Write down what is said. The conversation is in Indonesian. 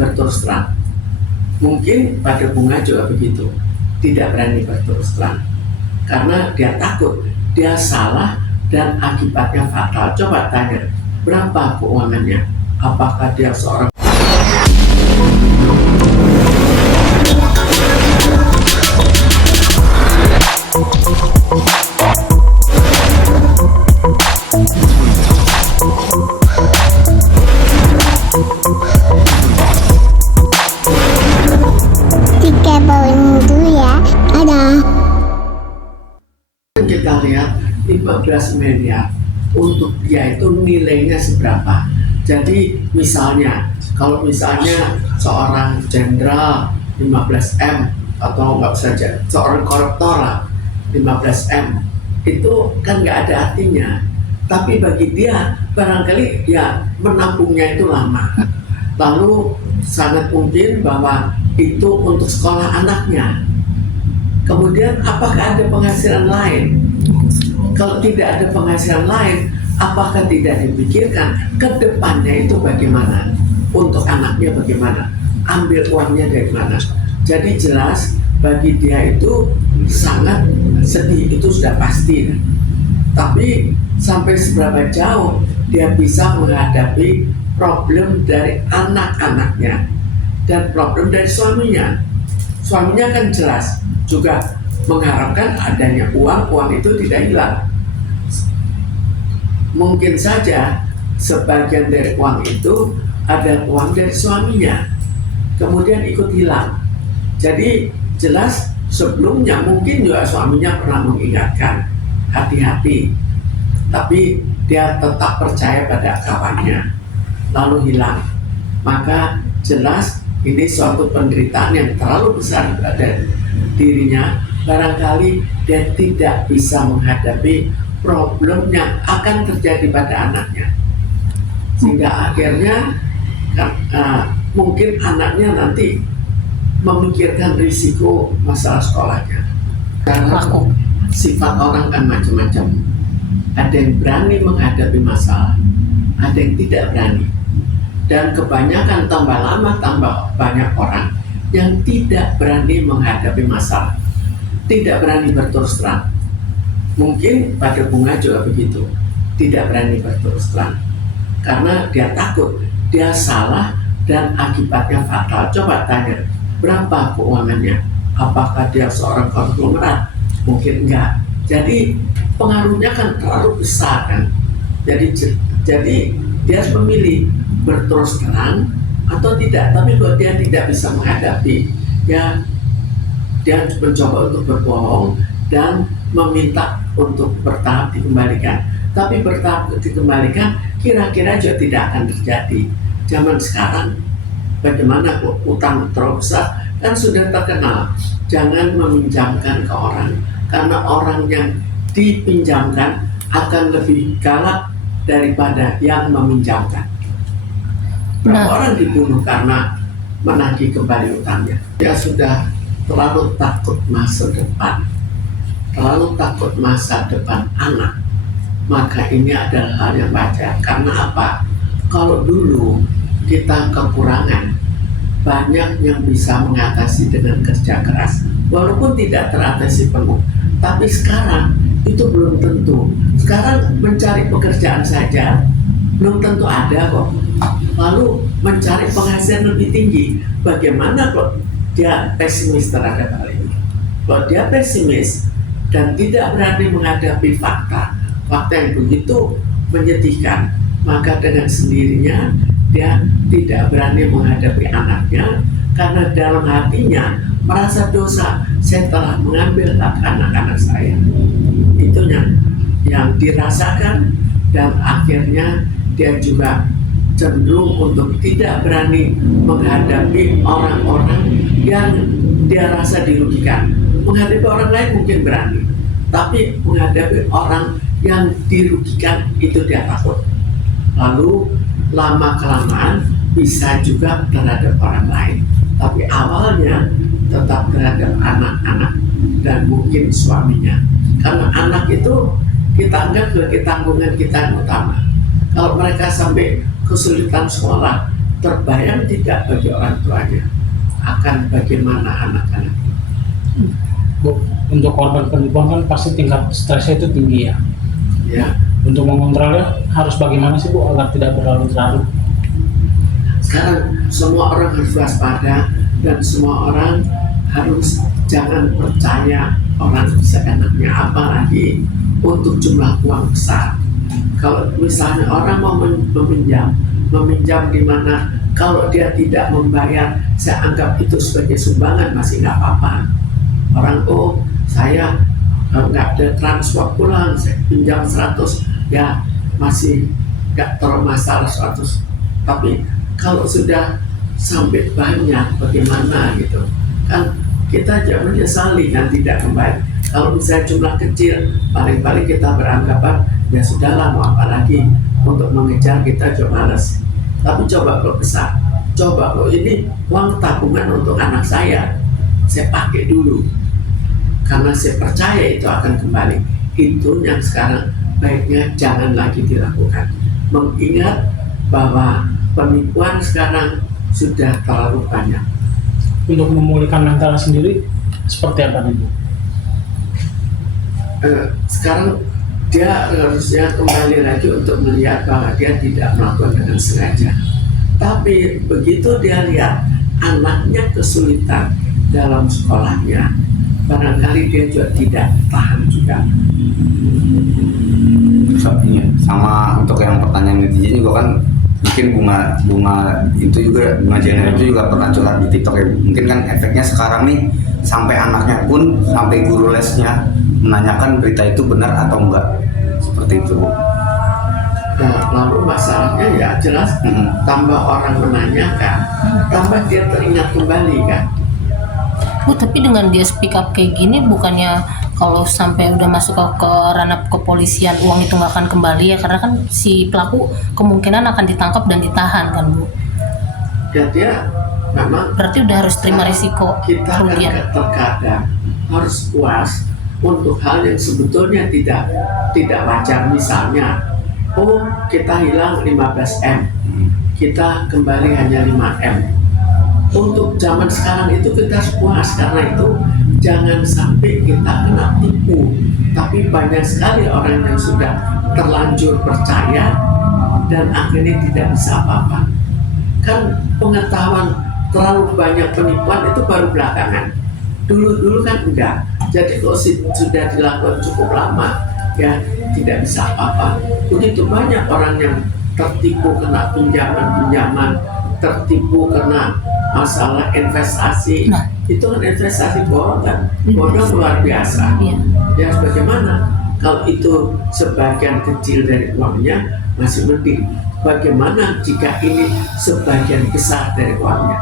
berterus terang. Mungkin pada bunga juga begitu, tidak berani berterus terang karena dia takut dia salah dan akibatnya fatal. Coba tanya, berapa keuangannya? Apakah dia seorang kita lihat 15 miliar untuk dia itu nilainya seberapa. Jadi misalnya kalau misalnya seorang jenderal 15 M atau nggak saja seorang koruptor lah 15 M itu kan nggak ada artinya, tapi bagi dia barangkali ya menabungnya itu lama, lalu sangat mungkin bahwa itu untuk sekolah anaknya. Kemudian apakah ada penghasilan lain? Kalau tidak ada penghasilan lain, apakah tidak dipikirkan ke depannya itu bagaimana? Untuk anaknya bagaimana? Ambil uangnya dari mana? Jadi jelas bagi dia itu sangat sedih, itu sudah pasti. Tapi sampai seberapa jauh dia bisa menghadapi problem dari anak-anaknya dan problem dari suaminya. Suaminya kan jelas juga mengharapkan adanya uang itu tidak hilang. Mungkin saja sebagian dari uang itu ada uang dari suaminya, kemudian ikut hilang. Jadi jelas sebelumnya mungkin juga suaminya pernah mengingatkan hati-hati, tapi dia tetap percaya pada kawannya, lalu hilang. Maka jelas ini suatu penderitaan yang terlalu besar pada dirinya. Barangkali dia tidak bisa menghadapi problem yang akan terjadi pada anaknya, sehingga akhirnya mungkin anaknya nanti memikirkan risiko masalah sekolahnya. Karena sifat orang kan macam-macam. Ada yang berani menghadapi masalah, ada yang tidak berani. Dan kebanyakan tambah lama tambah banyak orang yang tidak berani menghadapi masalah, tidak berani berterus terang. Mungkin pada bunga juga begitu, tidak berani berterus terang karena dia takut dia salah dan akibatnya fatal. Coba tanya, berapa keuangannya? Apakah dia seorang konglomerat? Mungkin enggak. Jadi pengaruhnya kan terlalu besar kan. Jadi dia harus memilih berterus terang atau tidak. Tapi kalau dia tidak bisa menghadapi, ya dia mencoba untuk berbohong dan meminta untuk bertahap dikembalikan. Tapi bertahap dikembalikan kira-kira juga tidak akan terjadi. Zaman sekarang bagaimana utang terlalu besar kan sudah terkenal. Jangan meminjamkan ke orang, karena orang yang dipinjamkan akan lebih galak daripada yang meminjamkan. Berapa orang dibunuh karena menagih kembali utangnya? Dia sudah terlalu takut masa depan, terlalu takut masa depan anak. Maka ini adalah hal yang wajar. Karena apa? Kalau dulu kita kekurangan, banyak yang bisa mengatasi dengan kerja keras, walaupun tidak teratasi penuh. Tapi sekarang itu belum tentu. Sekarang mencari pekerjaan saja belum tentu ada kok. Lalu mencari penghasilan lebih tinggi, bagaimana kok dia pesimis terhadap hal ini? Kalau dia pesimis dan tidak berani menghadapi fakta yang begitu menyedihkan, maka dengan sendirinya dia tidak berani menghadapi anaknya karena dalam hatinya merasa dosa. Saya telah mengambil hak anak-anak saya. Itu yang dirasakan, dan akhirnya dia juga cenderung untuk tidak berani menghadapi orang-orang yang dia rasa dirugikan. Menghadapi orang lain mungkin berani, tapi menghadapi orang yang dirugikan itu dia takut. Lalu lama-kelamaan bisa juga terhadap orang lain, tapi awalnya tetap terhadap anak-anak dan mungkin suaminya. Karena anak itu kita anggap sebagai tanggungan kita yang utama. Kalau mereka sampai kesulitan sekolah, terbayang tidak bagi orang tuanya akan bagaimana anak-anak itu? Bu, untuk korban penipuan kan pasti tingkat stresnya itu tinggi ya. Ya, Untuk mengontrolnya harus bagaimana sih Bu agar tidak berlarut-larut? sekarang semua orang harus waspada dan semua orang harus jangan percaya orang seenaknya, apalagi untuk jumlah uang besar. Kalau misalnya orang mau meminjam di mana kalau dia tidak membayar, saya anggap itu sebagai sumbangan masih nggak apa-apa. Orang saya nggak ada transport pulang, saya pinjam 100, ya masih nggak terlalu masalah 100. Tapi kalau sudah sampai banyak bagaimana gitu kan, kita jangan menyesali kan tidak kembali. Kalau misalnya jumlah kecil, paling-paling kita beranggapan ya sudahlah, mau apa lagi untuk mengejar, kita coba males. Tapi coba kalau besar, coba kalau ini uang tabungan untuk anak saya pakai dulu karena saya percaya itu akan kembali. Itu yang sekarang baiknya jangan lagi dilakukan, mengingat bahwa penipuan sekarang sudah terlalu banyak. Untuk memulihkan mental sendiri seperti apa nih Bu? Sekarang dia harusnya kembali lagi untuk melihat bahwa dia tidak melakukan dengan sengaja. Tapi begitu dia lihat anaknya kesulitan dalam sekolahnya, barangkali dia juga tidak tahan juga. Sama untuk yang pertanyaan netizen juga kan, mungkin bunga Jenner itu juga pernah curhat di TikTok ya. Mungkin kan efeknya sekarang nih sampai anaknya pun, sampai guru lesnya menanyakan berita itu benar atau enggak, seperti itu. Nah, lalu masalahnya ya jelas tambah orang menanyakan, tambah dia teringat kembali kan. Bu, tapi dengan dia speak up kayak gini, bukannya kalau sampai udah masuk ke ranah kepolisian uang itu nggak akan kembali ya, karena kan si pelaku kemungkinan akan ditangkap dan ditahan kan Bu? Ya dia memang Berarti udah harus terima risiko kita kerugian. kan terkadang harus puas untuk hal yang sebetulnya tidak wajar. Misalnya, kita hilang 15M, kita kembali hanya 5M. Untuk zaman sekarang itu kita harus puas, karena itu jangan sampai kita kena tipu. Tapi banyak sekali orang yang sudah terlanjur percaya dan akhirnya tidak bisa apa-apa. Kan pengetahuan terlalu banyak penipuan itu baru belakangan. Dulu kan enggak. Jadi kalau sudah dilakukan cukup lama, ya tidak bisa apa-apa. Begitu banyak orang yang tertipu kena pinjaman, tertipu kena masalah investasi. Nah, itu kan investasi bohong kan, bodoh luar biasa. Iya. Ya bagaimana kalau itu sebagian kecil dari uangnya masih mending, bagaimana jika ini sebagian besar dari uangnya?